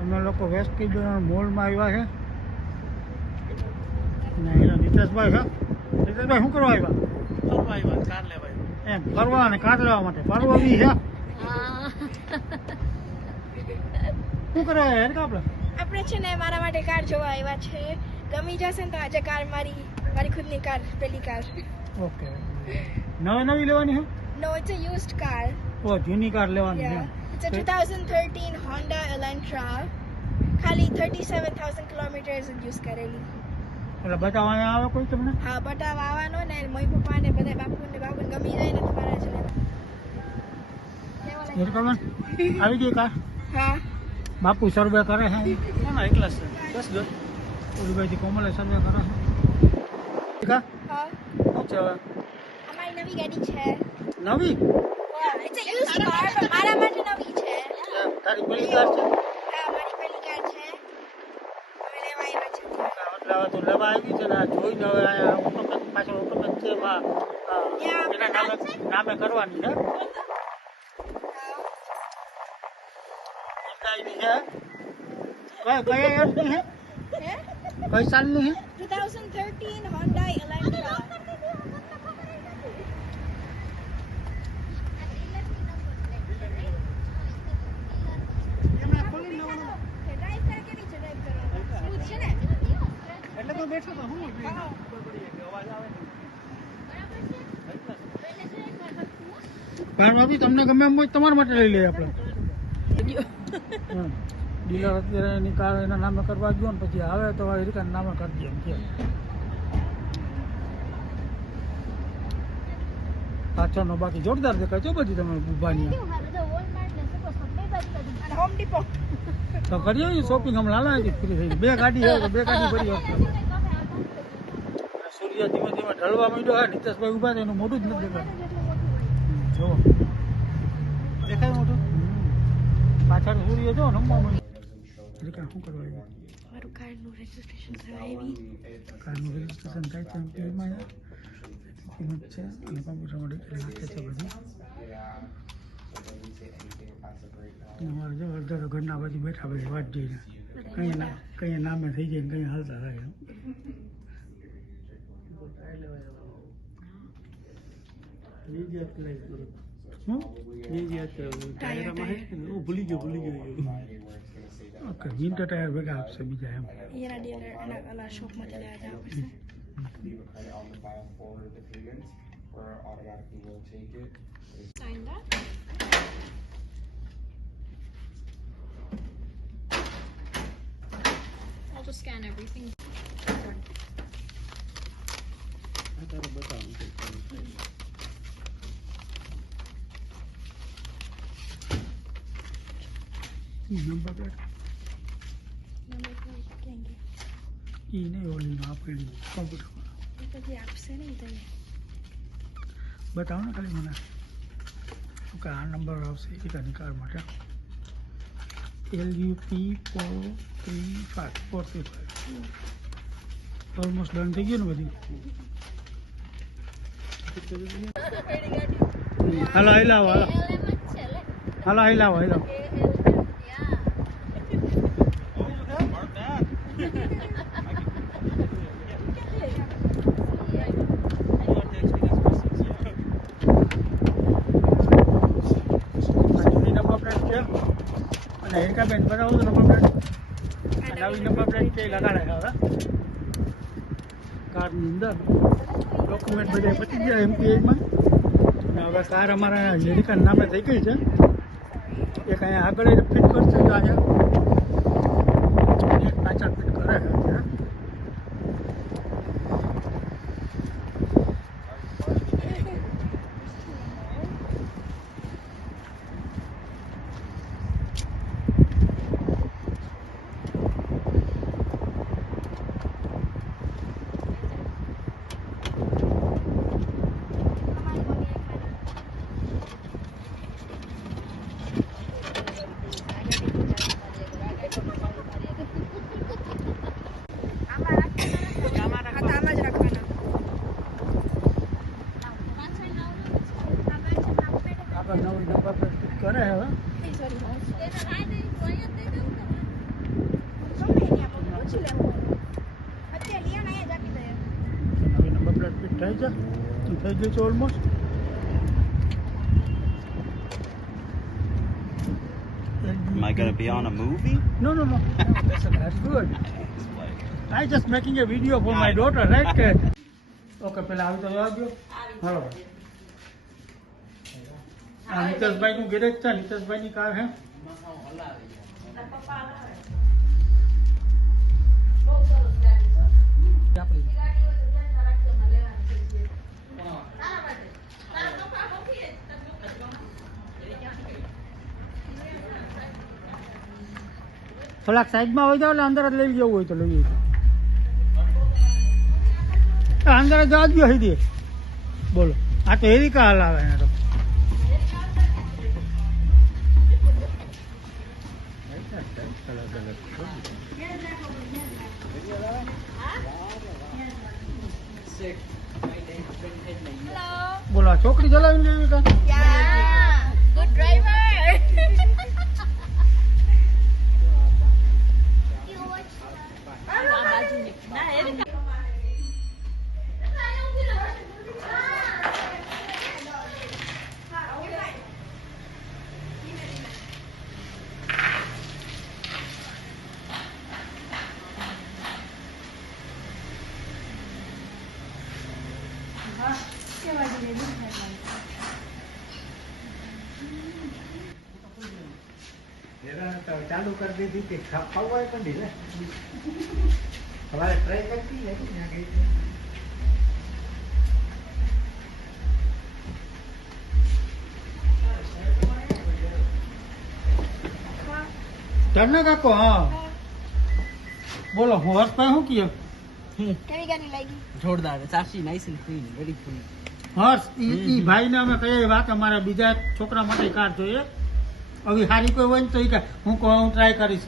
અમે લોકો વેસ્ટગેટ મોલમાં આવ્યા છે ને એના નીતેશભાઈ છે. નીતેશભાઈ શું કરવા આવ્યા? ફરવા આવ્યા, કાર લેવા આવ્યા. એમ ફરવા અને કાર લેવા માટે. ફરવા બી છે. શું કરે યાર આપણે? આપણે છે ને મારા માટે કાર જોવા આવ્યા છે. ગમી જશે ને તો આજે કાર મારી ખુદની કાર, પેલી કાર. ઓકે. નવી લેવાની છે? No, it's a used car. ઓ જૂની કાર લેવાની છે. It's a 2013 Honda Elantra. ખાલી 37,000 કિલોમીટર્સ યુઝ કરેલી. એટલે બતાવવા અહીંયા આવે કોઈ તમને? હા, બતાવવા આવવાનો ને મમ્મી પપ્પા ને બધા બાપુને ગમી જાય ને તમારા જ લેવા. આવી ગઈ કાર? હા. બાપુ સર્વે કરે છે. ના એકલા છે, 10 ગણ. ઓલી બાજુ કોમલે સર્વે કરે છે. હા. શું છે હવે? અમારી નવી ગાડી છે. નવી? It's a used car, પણ મારા માટે નવી છે. તારી પેલી કાર છે? હા, મારી પેલી કાર છે. અમે લેવા આવ્યા છે. એટલે હવે તું લેવા આવી છે ને જોઈને હવે અહીંયા ઓટોમેટિક પાછળ ઓટોમેટિક છે એમાં એના નામે કરવાની છે. કયા યર્સની છે? કઈ સાલની છે? 2013 Honda Elantra. એટલે તો બેઠો તો હું ભાભી તમને ગમે એમ હોય તમારા માટે લઈ લઈએ આપણે. ડીલર અત્યારે એની કાર એના નામે કરવા ગયો ને પછી આવે તો રીકાના નામે કરી દે એમ કે. પાછળનો બાકી જોરદાર દેખાય છે બધી તમે ઉભાની. Home depot. તો કરીએ શોપિંગ હમણાં હાલા ફ્રી થઈ બે ગાડી હોય તો બે ગાડી ભરી આપશે. સૂર્ય ધીમે ધીમે ઢળવા માંડ્યો હોય. નીતેશભાઈ ઉભા છે એનું મોઢું જ નથી દેખાતું. જો દેખાય મોટું. પાછળ સૂર્ય જો નમવા માંડ્યો. રીકા શું કરવા આવ્યું? મારું કારનું રજીસ્ટ્રેશન કરવા આવી. કારનું રજીસ્ટ્રેશન થાય છે એમ કે એમાં કિંમત છે અને કોમ્પ્યુટરમાં ડિટેલ નાખે છે બધી. અમારે જો અડધા તો ઘરના બાજુ બેઠા ભાઈ વાત જોઈને કઈ નામે થઈ જાય ને કઈ હાલતા થાય. ભૂલી ગયો ઓકે વિન્ટર ટાયર ભેગા આપશે બીજા એમ. એના ડીલર અલા શોપમાંથી લેવા જવા પડશે. Sign that. I'll just scan everything. Number plate number plate કેંગે એ નહીં ઓલી આપેલી કોમ્પ્યુટરમાં એ પછી આપશે નહીં તમે બતાવો ને ખાલી મને કે આ નંબર આવશે એકાની કાર માટે. LUP435 ઓલમોસ્ટ ડન થઈ ગયું ને બધી. હાલો હિલાવો હાલો હિલાવો. અને હેરકાબેન બતાવો તો નંબર પ્લેટ. નવી નંબર પ્લેટ છે લગાડે હવે કારની અંદર. ડોક્યુમેન્ટ બધા પતી ગયા MPIમાં. હવે કાર અમારા હેરિકાના નામે થઈ ગઈ છે. એક અહીંયા આગળ ફિટ કરશે તો અહીંયા એક પાછળ ફિટ કરે છે. નવી નંબર પ્લેટ કરે હવે. એની આપણે પૂછી લેવું અત્યારે લિયાન અહીંયા જ આપી દે નવી નંબર પ્લેટ ફિટ થઈ છે થઈ ગઈ છે almost. Am I going to be on a movie? No. That's good. I just making a video for my daughter, right? Okay, પેલા આવી તો જવા દો. હાલો. આ નીતેશભાઈનું ગેરેજ છે, નીતેશભાઈની કાર હે. થોડાક સાઈડમાં હોય જાવ એટલે અંદર જ લઈ જવું હોય તો લઈ જવું. અંદર જ જવા દો હઈ દે. બોલો આ તો એવી કા હાલ આવે એને તો. બોલો આ છોકરી ચલાવીને લેવી કા? યા ગુડ ડ્રાઈવર ચાલુ કરી દીધી કે ખાવું હોય પણ ઢીલે સવારે ટ્રાય કરતી ને ત્યાં ગઈ તને કાકો હા બોલો હું હર્ષભાઈ શું કીએ કેવી ગાડી લાગી જોરદાર Sakshi nice and clean very clean. Harsh ઈ ભાઈને અમે કહીએ વાત અમારા બીજા છોકરા માટે કાર જોઈએ હવે સારી કોઈ હોય ને તો ઈ કે હું કહું હું ટ્રાય કરીશ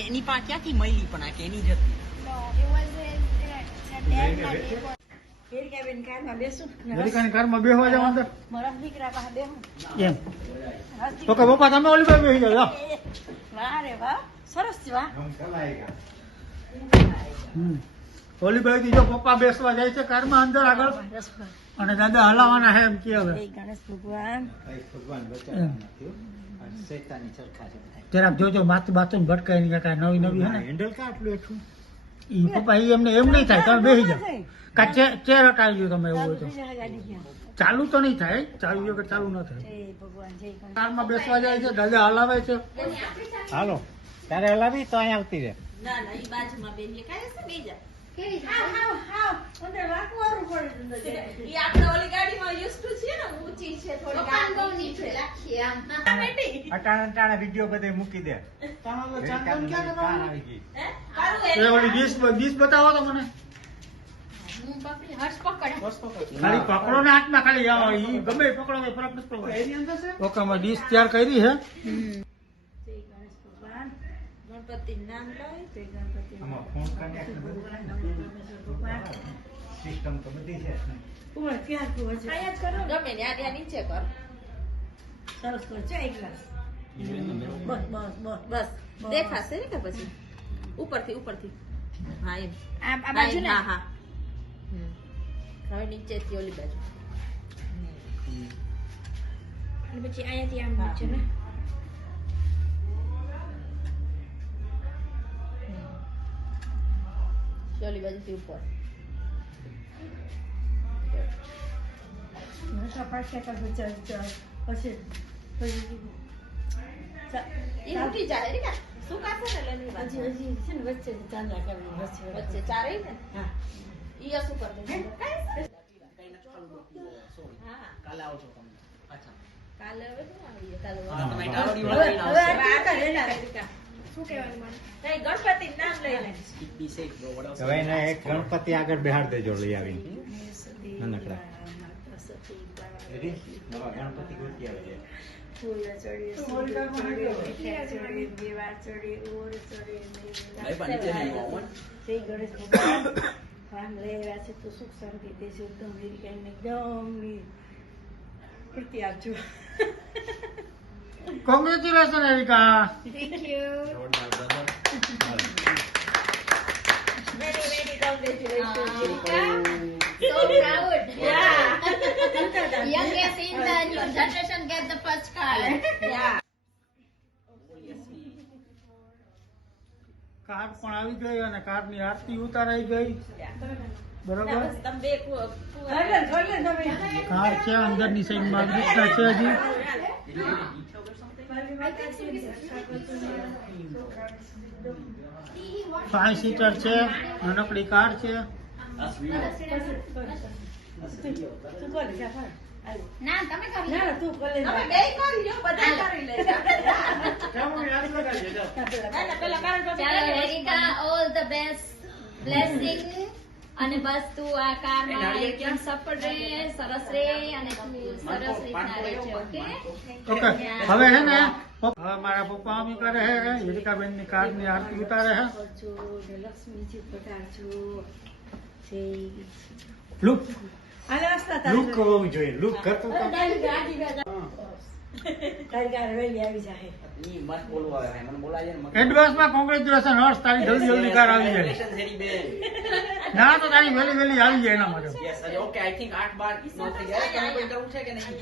એની પાસે ક્યાંથી મળી પણ આ કે એની જ હતી. No, it was in a dad fair cabin કારમાં બેસું અમેરિકાની કારમાં બેસવા જાવ અંદર મારા દીકરા પાસે બેહું એમ તો કે પપ્પા તમે ઓલી બાજુ બેસી જાઓ વાહ રે વાહ સરસ છે વાહ ઓલી બાજુ જો પપ્પા બેસવા જાય છે કારમાં અંદર આગળ રસભર અને દાદા હલાવાના હે એમ કે હવે જય ગણેશ ભગવાન જરાક જોજો માથું બાથું ભટકાય નહીં કાંઈ નવી નવી હે ને હેન્ડલ કા આટલું એટલું ઈ પપ્પા ઈ એમને એમ નહીં થાય તમે બેસી જાઓ કા ચેર હટાવી લ્યો તમે એવું હોય તો બીજા ગાડી ગયા ચાલુ તો નહીં થાય ચાલુ વગર ચાલુ ન થાય જય ભગવાન જય ગણેશ કારમાં બેસવા જાય છે દાદા હલાવે છે હાલો તારે હલાવી તો અહીંયા આવતી રહે. ના ના ઈ બાજુમાં બેહીએ કાય છે બેજા કેવી અંદર વાકવારું પડે અંદર ઈ આપણે ઓલી ગાડીમાં યુઝ ટુ છીએ ને ઊંચી છે થોડી પપ્પાને બહુ નીચે રાખીએ આમ અટાણા વિડીયો બધે મૂકી દે. કાર આવી ગઈ. હે કારું એ ઓલી ડીશ બતાવો તો મને હું પકડી હર્ષ પકડે ખાલી પકડો ને હાથમાં ખાલી આવો ઈ ગમે એ પકડો તો ફરક નથી પડતો એની અંદર છે ઓકે અમે ડીશ તૈયાર કરી છે જય ગણેશ ભગવાન ગણપતિ નામ લઈ જય ગણપતિ આમાં ફોન કનેક્ટ ભગવાન સિસ્ટમ તો બધી છે. ઉમર ક્યાં કુવા છે અહીંયા જ કરો ગમે ને આ નીચે કર સરસ કર છે એક ગ્લાસ બસ દેખાશે ને કે પછી ઉપરથી હા એમ આ બાજુ ને હા હવે નીચેથી ઓલી બાજુ અને પછી અહીંયાથી આમ નીચે ને ઓલી બાજુથી ઉપર નશા પાડશે કે પછી ઈ ઉઠી જાય રે કા શું કાશે ને લેની બાજુ હજી છે ને વચ્ચે ચાંદા કરવી વચ્ચે ચારે ને હા ઈ શું કર દે હા કાલે આવજો તમે. અચ્છા કાલે હવે શું આવીએ કાલે તમે હવે આ ટીકા લેના ટીકા શું કહેવાનું મને નહીં ગણપતિ નામ લઈને હવે એને એક ગણપતિ આગળ બેહાડ દેજો લઈ આવીને. નાનકડા. રેડી? નવા ગણપતિ ગોતી આવે. ફૂલ ચડી ચડી દીવાર ચડી ઓર ચડી જય ગણેશ ભગવાન કામ લેવા છે તો સુખ શાંતિ દેશે એકદમ એકદમ પ્રતિ આપજો કોંગ્રેચ્યુલેશન એરિકા થેન્ક યુ જોરદાર brother. Very, very congratulations. So proud. Yeah. Youngest in the new generation get the first car. Yeah. Car પણ આવી ગઈ અને કારની આરતી ઉતારાઈ ગઈ. બરોબર. તમે બે કાર છે અંદરની સાઈડમાં રીક્ષા છે હજી. 5 સીટર છે. નાનકડી કાર છે. ના તમે કરી ના, તું ભલે તમે બે કરી લ્યો, બધા કરી લે. પેલા કારણ ચાલો હેરિકા, ઓલ ધ બેસ્ટ બ્લેસિંગ. અને બસ તું આ કારમાં એકદમ સફળ રહે, સરસ રહે અને તું સરસ રીતના રહેજે. Okay okay. હવે હે ને હવે મારા પપ્પા અમી કરે હે હેરિકાબેન ની કારની આરતી ઉતારે હે. કરજો ને લક્ષ્મીજી પધારજો. જય લુક લુક હોવું જોઈએ. લુક કરતો તો કારીગર વહેલી આવી જાય. એડવાન્સમાં કોંગ્રેચ્યુલેશન હર્ષ, તારી જલ્દી જલ્દી કાર આવી જાય. ના તો તારી વહેલી વહેલી આવી જાય એના માટે. કે નહીં